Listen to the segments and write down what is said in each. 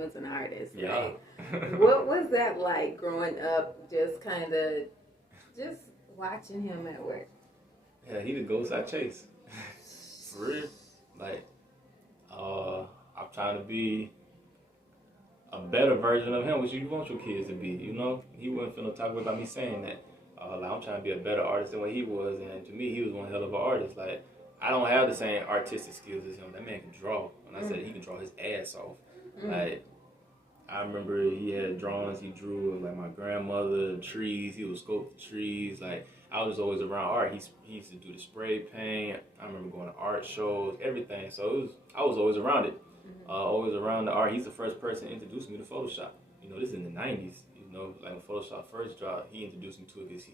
was an artist, Yeah. right? What was that like growing up? Just kind of, just watching him at work. Yeah, he the ghost I chase. For real. Like, I'm trying to be a better version of him, which you want your kids to be, you know? He wouldn't feel no type of way about me saying that. Like, I'm trying to be a better artist than what he was, and to me, he was one hell of an artist. Like, I don't have the same artistic skills as him. That man can draw. And I said he can draw his ass off. Like, I remember he had drawings he drew of like my grandmother, trees. He would sculpt the trees. Like, I was always around art. He used to do the spray paint. I remember going to art shows, everything. So I was always around it. Always around the art. He's the first person to introduce me to Photoshop. You know, this is in the 90s. You know, like when Photoshop first dropped, he introduced me to it because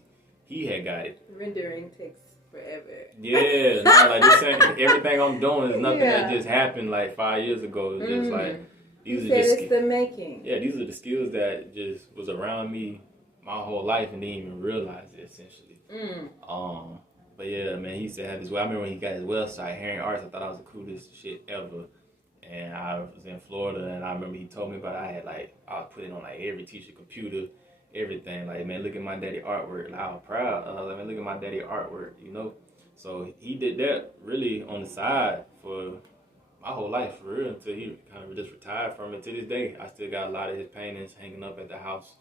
he had got it. Rendering takes forever. Yeah, no, like this ain't, everything I'm doing is nothing that just happened like 5 years ago. It's just like, these are just it's the making. Yeah, these are the skills that just was around me my whole life and didn't even realize it, essentially. But yeah, man, he used to have his way. I remember when he got his website, Hearing Arts. I thought that was the coolest shit ever. And I was in Florida, and I remember he told me about it. I put it on like every teacher computer, everything. Like, man, look at my daddy artwork. Like, I was proud. I was like, man, look at my daddy artwork, you know? So he did that really on the side for my whole life, for real, until he kind of just retired from it. To this day, I still got a lot of his paintings hanging up at the house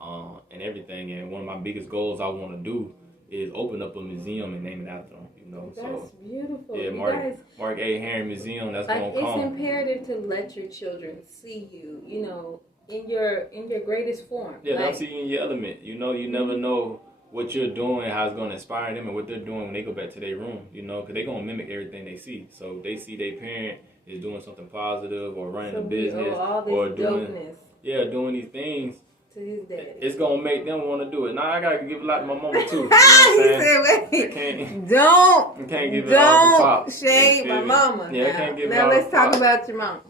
and everything. And one of my biggest goals I want to do is open up a museum and name it after him. You know, that's beautiful. Yeah, Mark A. Herring Museum. That's like, gonna come. It's imperative to let your children see you. You know, in your greatest form. Yeah, they'll see you in your element. You know, you never know what you're doing, how it's going to inspire them, and what they're doing when they go back to their room, you know, because they're going to mimic everything they see. So they see their parent is doing something positive or running a business or doing these things. To his daddy. It's going to make them want to do it. Now, I got to give a lot to my mama, too. You know what I'm saying? He said, wait. Don't give it all to Pop. Shade my mama. Yeah, I can't give it now all let's to talk Pop. about your mom.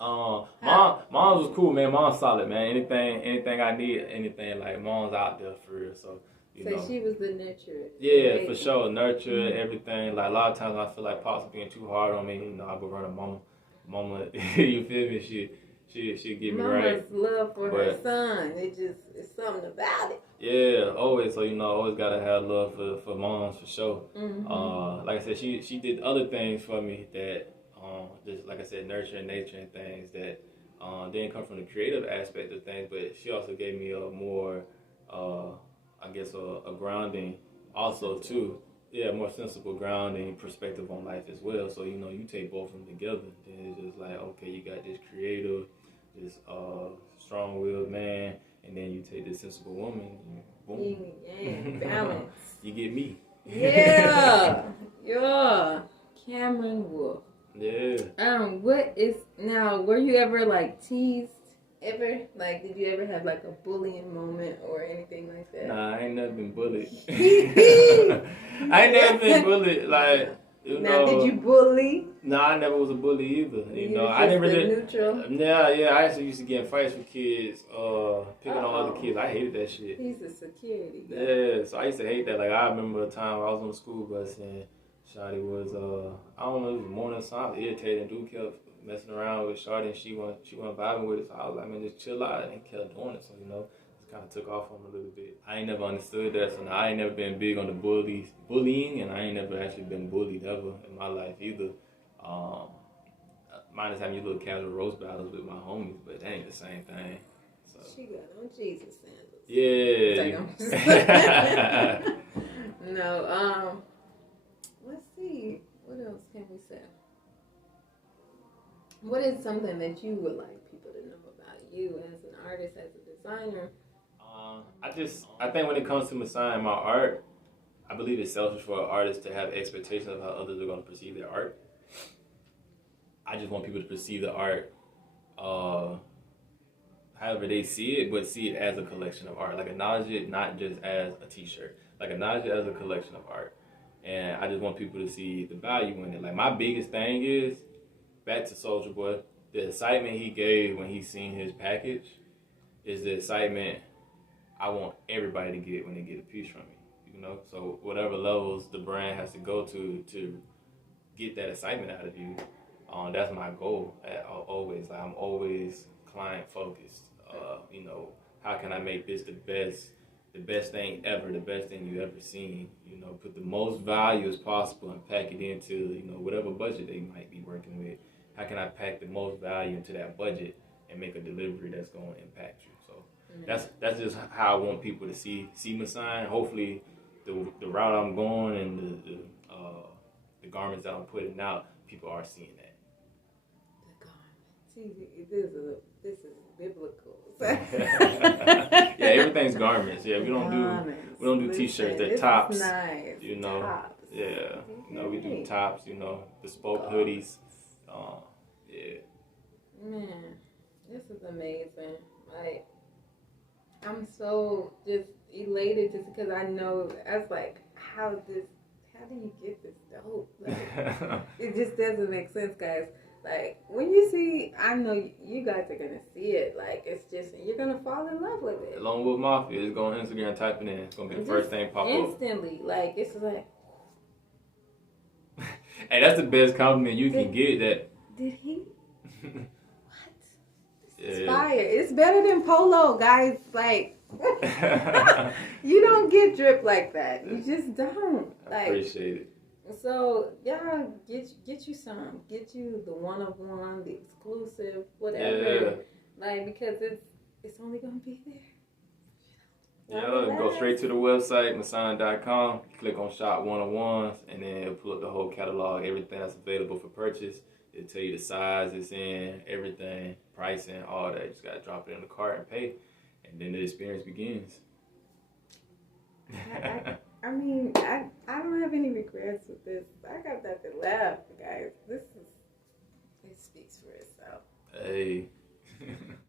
Mom's was cool, man. Mom's solid, man. Anything I need, anything, like, Mom's out there for real, so. You know. She was the nurturer. Yeah, for sure. Nurture, everything. Like, a lot of times I feel like Pops being too hard on me. You know, I go run to mama, you feel me? She'll get me right. Mama's love for her son. It's something about it. Yeah, always. So, you know, always got to have love for moms, for sure. Like I said, she did other things for me that, just like I said, nurturing, nature and things that didn't come from the creative aspect of things, but she also gave me a more, I guess, a grounding also, too. Yeah, more sensible grounding perspective on life as well. So, you know, you take both of them together. Then it's just like, okay, you got this creative, this strong-willed man, and then you take this sensible woman, and boom. Yeah, balance. You get me. Yeah. Yeah. Cameron Wolf. Yeah. Were you ever, like, teased? Ever? Like, did you ever have, like, a bullying moment or anything like that? Nah, I ain't never been bullied. I ain't never been bullied. Like, did you bully? Nah, I never was a bully either. You know, I didn't really. Neutral? Yeah. I actually used to get in fights with kids, picking on other kids. I hated that shit. He's a security guy. Yeah, so I used to hate that. Like, I remember a time I was on the school bus and Shawty was, I don't know, it was morning, so I was irritated. Dude kept messing around with Shawty and she wasn't vibing with it. So I was like, man, just chill out. And he kept doing it. So, you know, just kind of took off on him a little bit. I ain't never understood that. So now I ain't never been big on the bullying, and I ain't never actually been bullied ever in my life either. Mine is having your little casual roast battles with my homies, but that ain't the same thing. So. She got on Jesus sandals. Yeah. No, let's see. What else can we say? What is something that you would like people to know about you as an artist, as a designer? I think when it comes to Messiah my art, I believe it's selfish for an artist to have expectations of how others are going to perceive their art. I just want people to perceive the art however they see it, but see it as a collection of art. Like, acknowledge it not just as a t-shirt. Like, acknowledge it as a collection of art. And I just want people to see the value in it. Like, my biggest thing is, back to Soulja Boy, the excitement he gave when he seen his package is the excitement I want everybody to get when they get a piece from me. You know, so whatever levels the brand has to go to get that excitement out of you, that's my goal always. Like, I'm always client focused. You know, how can I make this the best thing ever, the best thing you ever seen? You know, put the most value as possible and pack it into, you know, whatever budget they might be working with. How can I pack the most value into that budget and make a delivery that's going to impact you? So that's just how I want people to see Masine. Hopefully, the route I'm going and the garments that I'm putting out, people are seeing that. The garments. See, this is biblical. Yeah, everything's garments. Yeah, we don't do t-shirts. They're tops. Nice. You know. Tops. Yeah. You know, we do tops. You know, bespoke hoodies. Yeah. Man, this is amazing. Like, I'm so just elated just because I know that's like how do you get this dope? Like, it just doesn't make sense, guys. Like, when you see, I know you guys are gonna see it. Like, it's just you're gonna fall in love with it. Along with Mafia, just go on Instagram and type it in. It's gonna be the first thing pop up instantly. Like, it's like, hey, that's the best compliment you can get. That did he? What? This is fire. It's better than Polo, guys. Like, you don't get drip like that. You just don't. Like, I appreciate it. So y'all get you some, get you the one-of-one, the exclusive, whatever. Yeah. Like, because it's only gonna be there. Yeah, go straight to the website, Masine.com, click on Shop One-on-Ones, and then it'll pull up the whole catalog, everything that's available for purchase. It'll tell you the size it's in, everything, pricing, all that. You just gotta drop it in the cart and pay, and then the experience begins. I mean, I don't have any regrets with this. I got nothing left, guys. It speaks for itself. Hey.